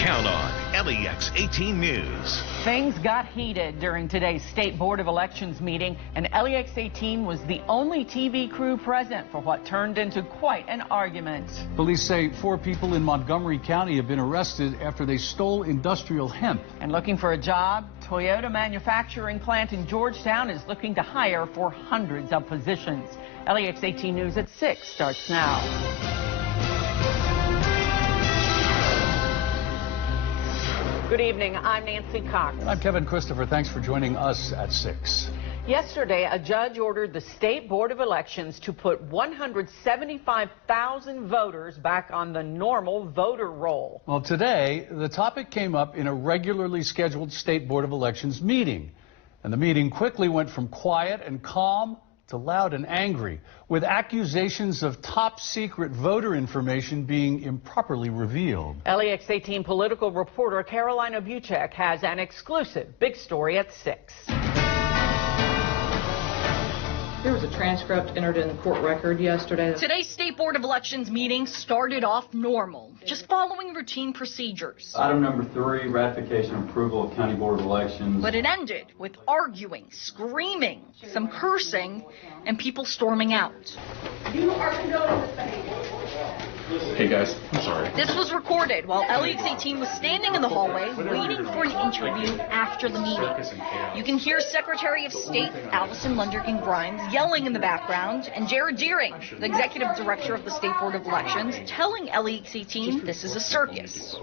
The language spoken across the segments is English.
Count on LEX18 News. Things got heated during today's State Board of Elections meeting, and LEX18 was the only TV crew present for what turned into quite an argument. Police say 4 people in Montgomery County have been arrested after they stole industrial hemp. And looking for a job, Toyota manufacturing plant in Georgetown is looking to hire for hundreds of positions. LEX18 News at 6 starts now. Good evening, I'm Nancy Cox. I'm Kevin Christopher. Thanks for joining us at 6. Yesterday, a judge ordered the State Board of Elections to put 175,000 voters back on the normal voter roll. Well, today, the topic came up in a regularly scheduled State Board of Elections meeting. And the meeting quickly went from quiet and calm to loud and angry, with accusations of top-secret voter information being improperly revealed. LEX18 political reporter Carolina Buchek has an exclusive big story at 6. There was a transcript entered in the court record yesterday. Today's State Board of Elections meeting started off normal, just following routine procedures. Item number 3, ratification and approval of County Board of Elections. But it ended with arguing, screaming, some cursing, and people storming out. You are condoning this behavior. Hey guys, I'm sorry. This was recorded while LEX18 was standing in the hallway waiting for an interview after the meeting. You can hear Secretary of State Allison Lundergan Grimes yelling in the background, and Jared Deering, the executive director of the State Board of Elections, telling LEX18 this is a circus.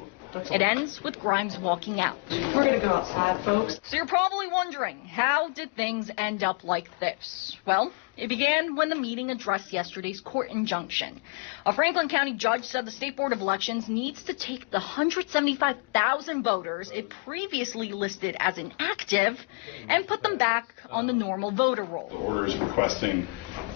It ends with Grimes walking out. We're going to go outside, folks. So you're probably wondering, how did things end up like this? Well, it began when the meeting addressed yesterday's court injunction. A Franklin County judge said the State Board of Elections needs to take the 175,000 voters it previously listed as inactive and put them back on the normal voter roll. The order is requesting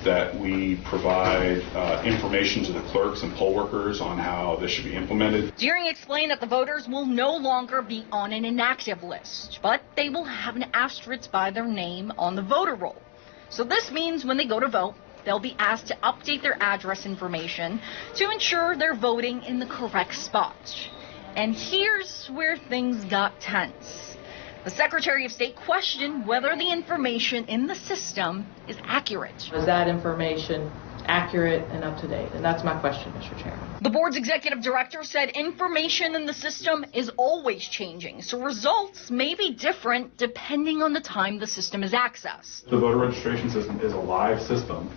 that we provide information to the clerks and poll workers on how this should be implemented. Deering explained that the voters will no longer be on an inactive list, but they will have an asterisk by their name on the voter roll. So this means when they go to vote, they'll be asked to update their address information to ensure they're voting in the correct spot. And here's where things got tense. The Secretary of State questioned whether the information in the system is accurate. Is that information accurate and up to date? And that's my question, Mr. Chairman. The board's executive director said information in the system is always changing, so results may be different depending on the time the system is accessed. The voter registration system is a live system,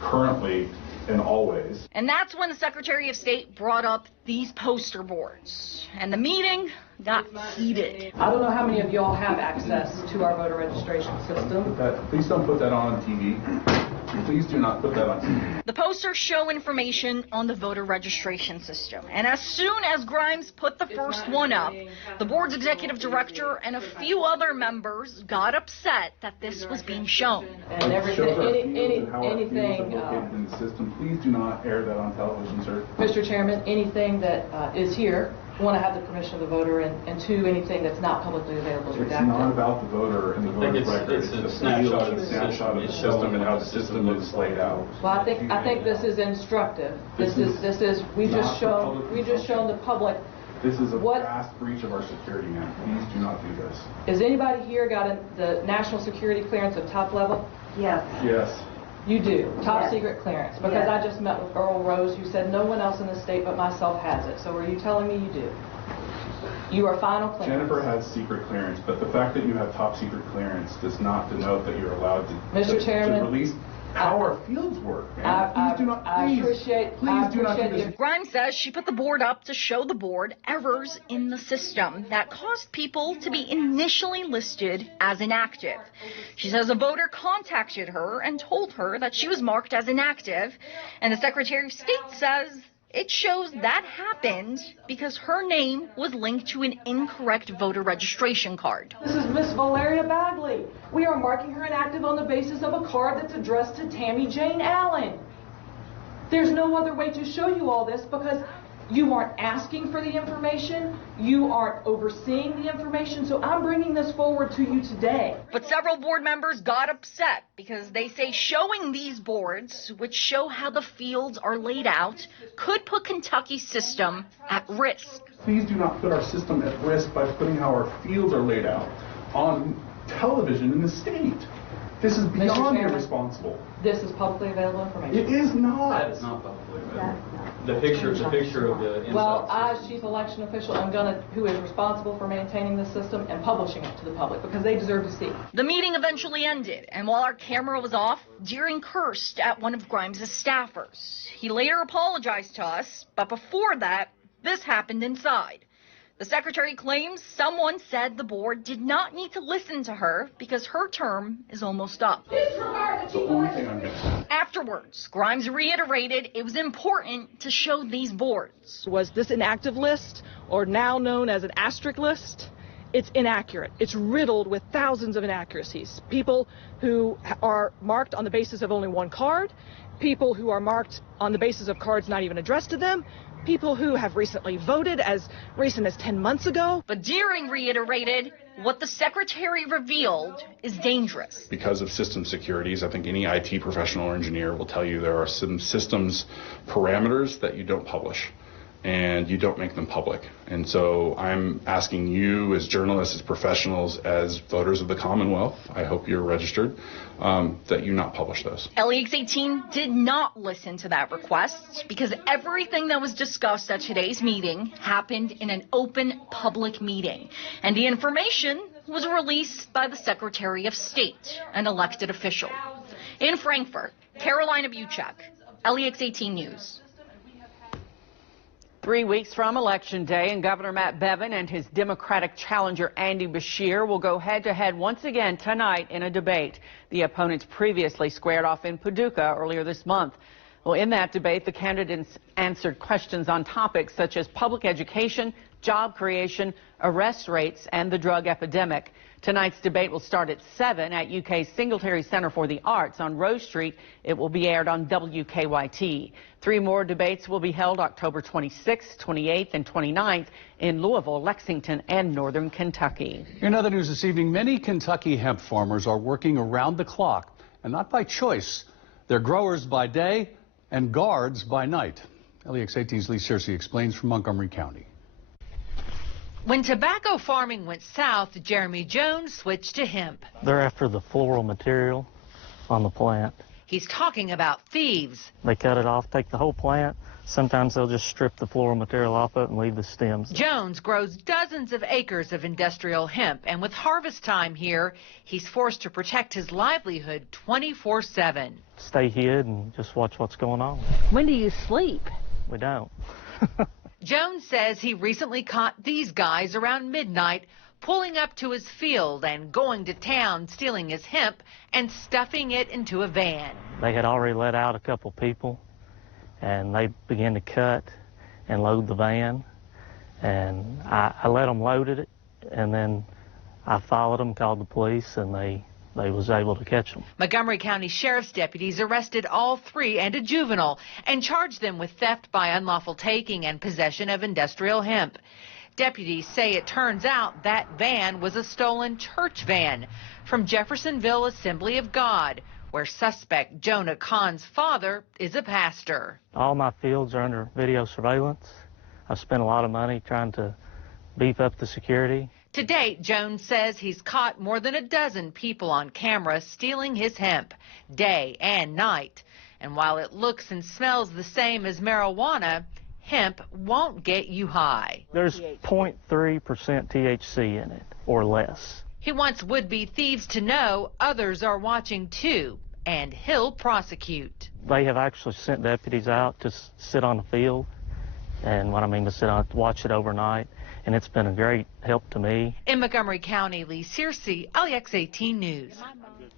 currently and always. And that's when the Secretary of State brought up these poster boards, and the meeting got heated. I don't know how many of y'all have access to our voter registration system. Please don't put that on TV. Please do not put that on TV. The posters show information on the voter registration system. And as soon as Grimes put the first one up, the board's executive director and a few other members got upset that this was being shown. And everything, anything. In the system. Please do not air that on television, sir. Mr. Chairman, anything that is here, we want to have the permission of the voter, and 2, anything that's not publicly available is redacted. It's not about the voter and the voter record. It's a snapshot of the system and how the system is laid out. Well, I think this is instructive. This is we've just shown the public. This is a vast breach of our security now. Please do not do this. Has anybody here got the national security clearance of top level? Yes. Yes. You do. Top Yes. secret clearance. Because Yes. I just met with Earl Rose, who said no one else in the state but myself has it. So are you telling me you do? You are final clearance. Jennifer has secret clearance, but the fact that you have top secret clearance does not denote that you're allowed to, Mr. Chairman, to release how our fields work. I appreciate it. Grimes says she put the board up to show the board errors in the system that caused people to be initially listed as inactive. She says a voter contacted her and told her that she was marked as inactive, and the Secretary of State says it shows that happened because her name was linked to an incorrect voter registration card. This is Miss Valeria Bagley. We are marking her inactive on the basis of a card that's addressed to Tammy Jane Allen. There's no other way to show you all this because you aren't asking for the information, you aren't overseeing the information, so I'm bringing this forward to you today. But several board members got upset because they say showing these boards, which show how the fields are laid out, could put Kentucky's system at risk. Please do not put our system at risk by putting how our fields are laid out on television in the state. This is beyond irresponsible. This is publicly available information. It is not. That is not publicly available. The picture of the inside. Well, I, as chief election official, am who is responsible for maintaining the system and publishing it to the public because they deserve to see. The meeting eventually ended, and while our camera was off, Deering cursed at one of Grimes' staffers. He later apologized to us, but before that, this happened inside. The secretary claims someone said the board did not need to listen to her because her term is almost up. Afterwards, Grimes reiterated it was important to show these boards. Was this an active list or now known as an asterisk list? It's inaccurate. It's riddled with thousands of inaccuracies. People who are marked on the basis of only one card, people who are marked on the basis of cards not even addressed to them, people who have recently voted as recent as 10 months ago. But Deering reiterated what the secretary revealed is dangerous. Because of system securities, I think any IT professional or engineer will tell you there are some systems parameters that you don't publish and you don't make them public. And so I'm asking you as journalists, as professionals, as voters of the Commonwealth, I hope you're registered, that you not publish those. LEX18 did not listen to that request because everything that was discussed at today's meeting happened in an open public meeting. And the information was released by the Secretary of State, an elected official. In Frankfurt, Carolina Buchek, LEX18 News. 3 weeks from Election Day, and Governor Matt Bevin and his Democratic challenger Andy Beshear will go head-to-head once again tonight in a debate. The opponents previously squared off in Paducah earlier this month. Well, in that debate, the candidates answered questions on topics such as public education, job creation, arrest rates, and the drug epidemic. Tonight's debate will start at 7 at UK's Singletary Center for the Arts on Rose Street. It will be aired on WKYT. 3 more debates will be held October 26th, 28th, and 29th in Louisville, Lexington, and Northern Kentucky. In other news this evening, many Kentucky hemp farmers are working around the clock, and not by choice. They're growers by day and guards by night. LEX18's Lee Searcy explains from Montgomery County. When tobacco farming went south, Jeremy Jones switched to hemp. They're after the floral material on the plant. He's talking about thieves. They cut it off, take the whole plant. Sometimes they'll just strip the floral material off it and leave the stems. Jones grows dozens of acres of industrial hemp, and with harvest time here, he's forced to protect his livelihood 24/7. Stay hid and just watch what's going on. When do you sleep? We don't. Jones says he recently caught these guys around midnight pulling up to his field and going to town, stealing his hemp and stuffing it into a van. They had already let out a couple people, and they began to cut and load the van, and I let them load it, and then I followed them, called the police, and they was able to catch them. Montgomery County Sheriff's deputies arrested all 3 and a juvenile and charged them with theft by unlawful taking and possession of industrial hemp. Deputies say it turns out that van was a stolen church van from Jeffersonville Assembly of God, where suspect Jonah Kahn's father is a pastor. All my fields are under video surveillance. I've spent a lot of money trying to beef up the security. To date, Jones says he's caught more than a dozen people on camera stealing his hemp, day and night. And while it looks and smells the same as marijuana, hemp won't get you high. There's 0.3% THC in it, or less. He wants would-be thieves to know others are watching too, and he'll prosecute. They have actually sent deputies out to sit on the field, and what I mean to sit on, watch it overnight, and it's been a great help to me. In Montgomery County, Lee Searcy, LEX18 News.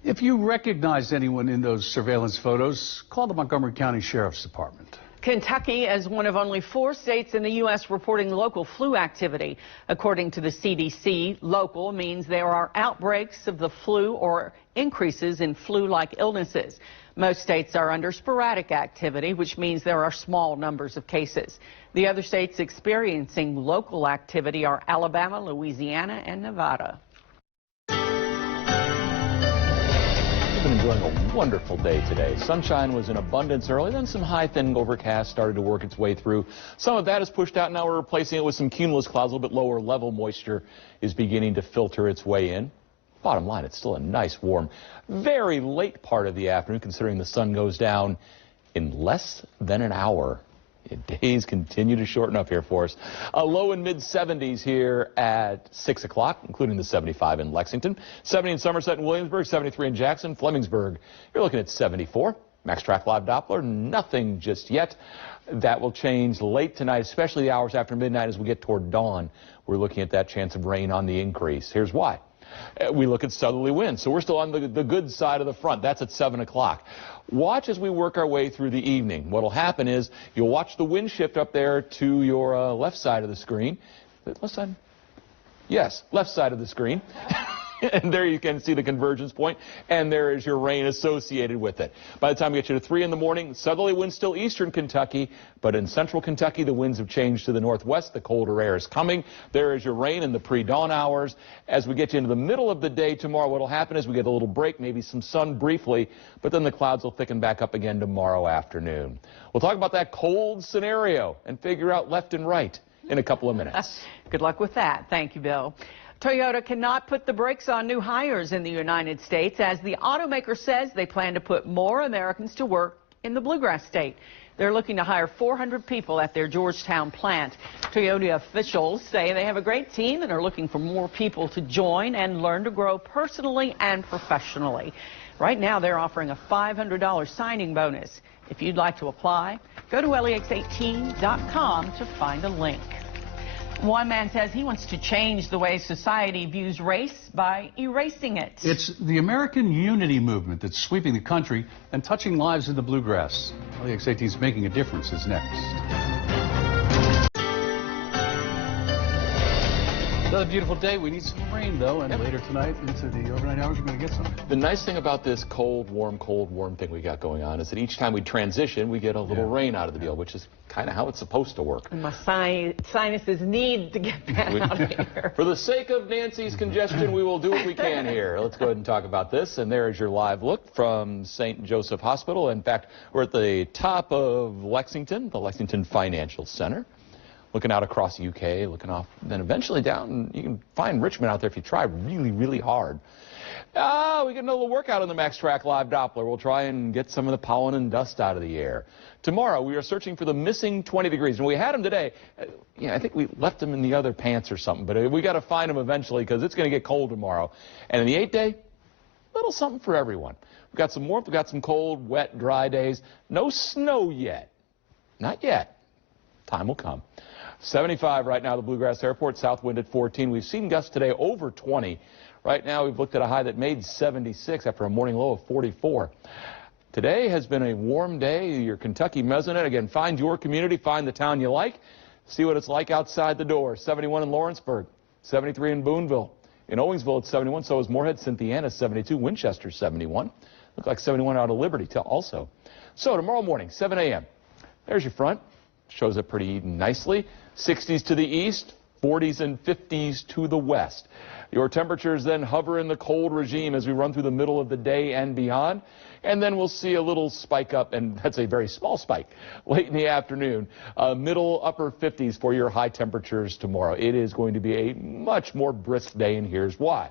If you recognize anyone in those surveillance photos, call the Montgomery County Sheriff's Department. Kentucky is one of only 4 states in the U.S. reporting local flu activity. According to the CDC, local means there are outbreaks of the flu or increases in flu-like illnesses. Most states are under sporadic activity, which means there are small numbers of cases. The other states experiencing local activity are Alabama, Louisiana, and Nevada. Been enjoying a wonderful day today. Sunshine was in abundance early, then some high thin overcast started to work its way through. Some of that is pushed out. Now we're replacing it with some cumulus clouds. A little bit lower level moisture is beginning to filter its way in. Bottom line, it's still a nice, warm, very late part of the afternoon, considering the sun goes down in less than an hour. Days continue to shorten up here for us. A low in mid-70s here at 6 o'clock, including the 75 in Lexington, 70 in Somerset and Williamsburg, 73 in Jackson, Flemingsburg. You're looking at 74. Max Track Live Doppler, nothing just yet. That will change late tonight, especially the hours after midnight as we get toward dawn. We're looking at that chance of rain on the increase. Here's why. We look at southerly winds, so we're still on the good side of the front. That's at 7 o'clock. Watch as we work our way through the evening. What will happen is you'll watch the wind shift up there to your left side of the screen. Left side? Yes, left side of the screen. And there you can see the convergence point, and there is your rain associated with it. By the time we get you to 3 in the morning, southerly winds still eastern Kentucky, but in central Kentucky, the winds have changed to the northwest. The colder air is coming. There is your rain in the pre-dawn hours. As we get you into the middle of the day tomorrow, what will happen is we get a little break, maybe some sun briefly, but then the clouds will thicken back up again tomorrow afternoon. We'll talk about that cold scenario and figure out left and right in a couple of minutes. Good luck with that. Thank you, Bill. Toyota cannot put the brakes on new hires in the United States as the automaker says they plan to put more Americans to work in the Bluegrass state. They're looking to hire 400 people at their Georgetown plant. Toyota officials say they have a great team and are looking for more people to join and learn to grow personally and professionally. Right now, they're offering a $500 signing bonus. If you'd like to apply, go to LEX18.com to find a link. One man says he wants to change the way society views race by erasing it. It's the American Unity Movement that's sweeping the country and touching lives in the Bluegrass. LEX18 is making a difference is next. Another beautiful day. We need some rain, though, and later tonight into the overnight hours, we're going to get some. The nice thing about this cold, warm thing we got going on is that each time we transition, we get a little rain out of the deal, which is kind of how it's supposed to work. And my sinuses need to get that out of here. For the sake of Nancy's congestion, we will do what we can here. Let's go ahead and talk about this. And there is your live look from St. Joseph Hospital. In fact, we're at the top of Lexington, the Lexington Financial Center. Looking out across the UK, looking off, then eventually down, and you can find Richmond out there if you try really, really hard. We get a little workout on the Max Track Live Doppler. We'll try and get some of the pollen and dust out of the air. Tomorrow, we are searching for the missing 20 degrees. And we had them today. I think we left them in the other pants or something, but we got to find them eventually because it's going to get cold tomorrow. And in the 8-day, a little something for everyone. We've got some warmth, we've got some cold, wet, dry days. No snow yet. Not yet. Time will come. 75 right now, the Bluegrass Airport, south wind at 14. We've seen gusts today over 20. Right now, we've looked at a high that made 76 after a morning low of 44. Today has been a warm day. Your Kentucky Mesonet, again, find your community, find the town you like, see what it's like outside the door. 71 in Lawrenceburg, 73 in Boonville. In Owingsville, it's 71, so is Moorhead, Cynthiana, 72, Winchester, 71. Look like 71 out of Liberty, also. So tomorrow morning, 7 a.m., there's your front. Shows up pretty nicely. 60s to the east, 40s and 50s to the west. Your temperatures then hover in the cold regime as we run through the middle of the day and beyond. And then we'll see a little spike up, and that's a very small spike, late in the afternoon. Middle, upper 50s for your high temperatures tomorrow. It is going to be a much more brisk day, and here's why.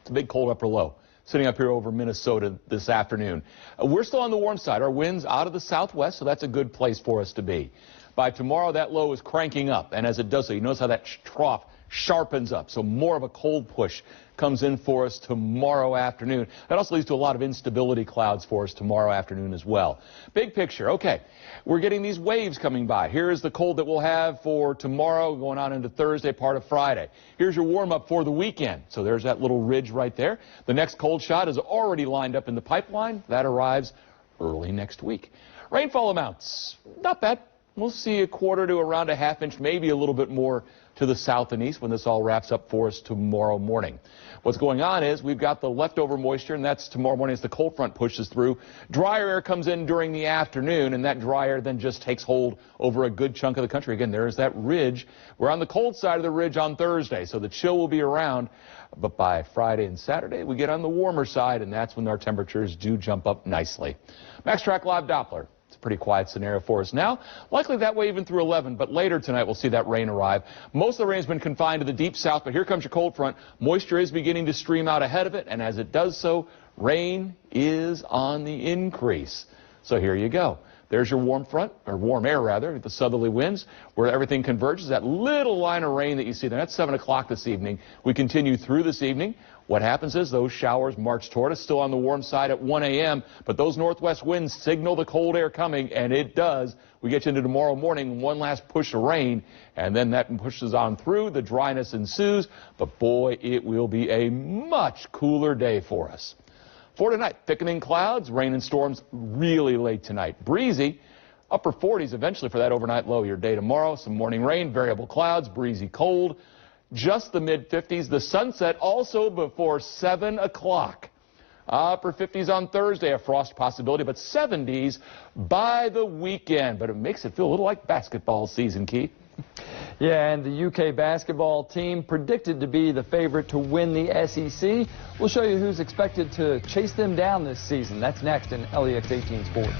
It's a big cold upper low sitting up here over Minnesota this afternoon. We're still on the warm side. Our wind's out of the southwest, so that's a good place for us to be. By tomorrow, that low is cranking up, and as it does so, you notice how that trough sharpens up, so more of a cold push comes in for us tomorrow afternoon. That also leads to a lot of instability clouds for us tomorrow afternoon as well. Big picture, okay, we're getting these waves coming by. Here is the cold that we'll have for tomorrow, going on into Thursday, part of Friday. Here's your warm-up for the weekend. So there's that little ridge right there. The next cold shot is already lined up in the pipeline. That arrives early next week. Rainfall amounts, not bad. We'll see a quarter to around a half inch, maybe a little bit more to the south and east when this all wraps up for us tomorrow morning. What's going on is we've got the leftover moisture, and that's tomorrow morning as the cold front pushes through. Drier air comes in during the afternoon, and that dry air then just takes hold over a good chunk of the country. Again, there's that ridge. We're on the cold side of the ridge on Thursday, so the chill will be around. But by Friday and Saturday, we get on the warmer side, and that's when our temperatures do jump up nicely. Max Track Live Doppler. It's a pretty quiet scenario for us now. Likely that way even through 11, but later tonight we'll see that rain arrive. Most of the rain has been confined to the deep south, but here comes your cold front. Moisture is beginning to stream out ahead of it, and as it does so, rain is on the increase. So here you go. There's your warm front, or warm air rather, the southerly winds, where everything converges. That little line of rain that you see there, that's 7 o'clock this evening. We continue through this evening. What happens is those showers march toward us, still on the warm side at 1 a.m., but those northwest winds signal the cold air coming, and it does. We get you into tomorrow morning, one last push of rain, and then that pushes on through. The dryness ensues, but boy, it will be a much cooler day for us. For tonight, thickening clouds, rain and storms really late tonight. Breezy, upper 40s eventually for that overnight low. Your day tomorrow, some morning rain, variable clouds, breezy cold, just the mid-50s. The sunset also before 7 o'clock. Upper 50s on Thursday, a frost possibility, but 70s by the weekend. But it makes it feel a little like basketball season, Keith. Yeah, and the UK basketball team predicted to be the favorite to win the SEC. We'll show you who's expected to chase them down this season. That's next in LEX18 Sports.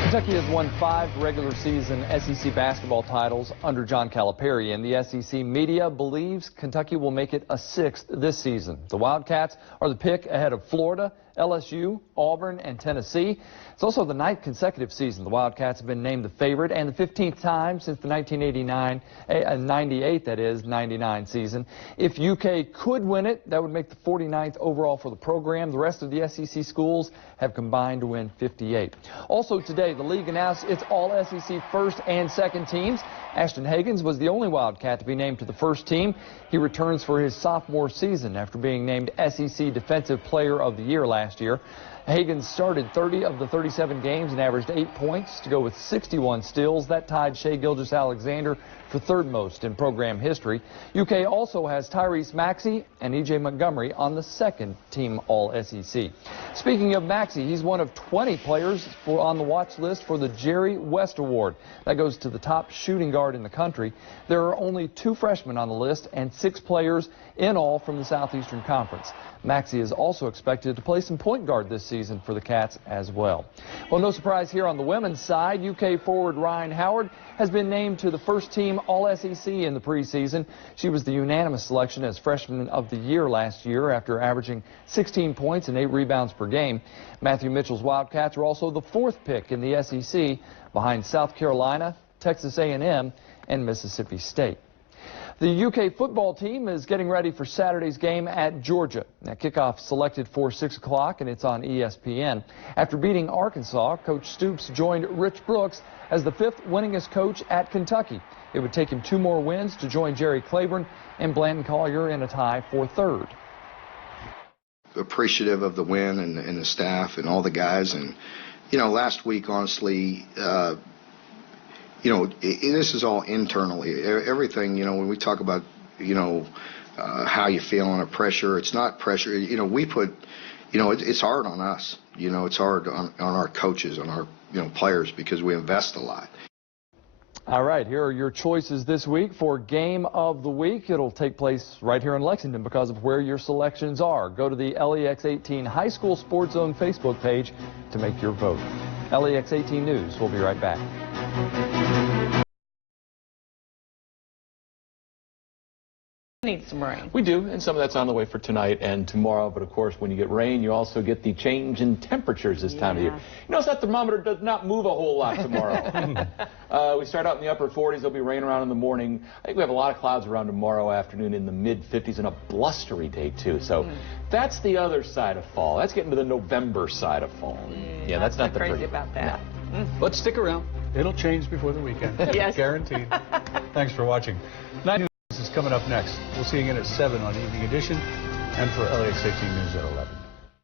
Kentucky has won 5 regular season SEC basketball titles under John Calipari, and the SEC media believes Kentucky will make it a 6th this season. The Wildcats are the pick ahead of Florida, LSU, Auburn, and Tennessee. It's also the 9th consecutive season the Wildcats have been named the favorite, and the 15th time since the 99 season. If UK could win it, that would make the 49th overall for the program. The rest of the SEC schools have combined to win 58. Also today, the league announced its all-SEC first and second teams. Ashton Hagans was the only Wildcat to be named to the first team. He returns for his sophomore season after being named SEC Defensive Player of the Year last year. Hagans started 30 of the 37 games and averaged 8 points to go with 61 steals. That tied Shai Gilgeous-Alexander for 3rd most in program history. UK also has Tyrese Maxey and E.J. Montgomery on the 2nd team All-SEC. Speaking of Maxey, he's one of 20 players on the watch list for the Jerry West Award. That goes to the top shooting guard in the country. There are only 2 freshmen on the list and 6 players in all from the Southeastern Conference. Maxey is also expected to play some point guard this season for the Cats as well. Well, no surprise here on the women's side. UK forward Ryan Howard has been named to the first team All-SEC in the preseason. She was the unanimous selection as Freshman of the Year last year after averaging 16 points and 8 rebounds per game. Matthew Mitchell's Wildcats are also the 4th pick in the SEC behind South Carolina, Texas A&M, and Mississippi State. The UK football team is getting ready for Saturday's game at Georgia. Now, kickoff selected for 6 o'clock, and it's on ESPN. After beating Arkansas, Coach Stoops joined Rich Brooks as the 5th winningest coach at Kentucky. It would take him 2 more wins to join Jerry Claiborne and Blanton Collier in a tie for 3rd. Appreciative of the win and the staff and all the guys. And, you know, last week, honestly, you know, this is all internally. Everything, you know, when we talk about, you know, how you feel under pressure, it's not pressure. You know, we put, you know, it's hard on us. You know, it's hard on our coaches, on our, you know, players, because we invest a lot. All right, here are your choices this week for Game of the Week. It'll take place right here in Lexington because of where your selections are. Go to the LEX18 High School Sports Zone Facebook page to make your vote. LEX18 News. We'll be right back. Need some rain. We do, and some of that's on the way for tonight and tomorrow. But of course, when you get rain, you also get the change in temperatures this time of year. You notice that thermometer does not move a whole lot tomorrow. We start out in the upper 40s. There'll be rain around in the morning. I think we have a lot of clouds around tomorrow afternoon in the mid-50s and a blustery day too. So that's the other side of fall. That's getting to the November side of fall. Yeah, that's not the crazy about that. No. But stick around. It'll change before the weekend. Yes. Guaranteed. Thanks for watching. 9 News is coming up next. We'll see you again at 7 on Evening Edition and for LEX18 News at 11.